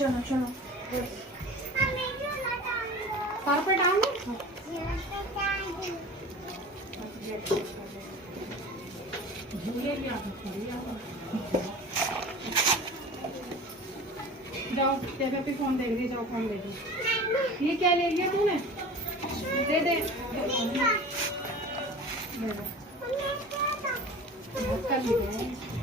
चलो चलो कारपेट आऊँ झूले भी आ सकते जाओ टेबल पे फोन देख ली जाओ फोन ले ली ये क्या ले लिया तूने दे दे बहुत कर लिया